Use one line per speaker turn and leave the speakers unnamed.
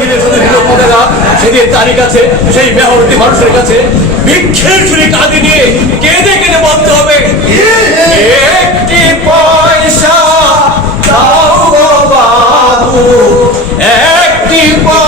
দিনের শুধু নিরপরাধীরা সেদিন তারই কাছে, সেই মেহরতি মানুষের কাছে ভিক্ষের ছুরি কাঁদি নিয়ে কেঁদে কেঁদে বলতে হবে, একটি পয়সা দাও বাবু, একটি পয়সা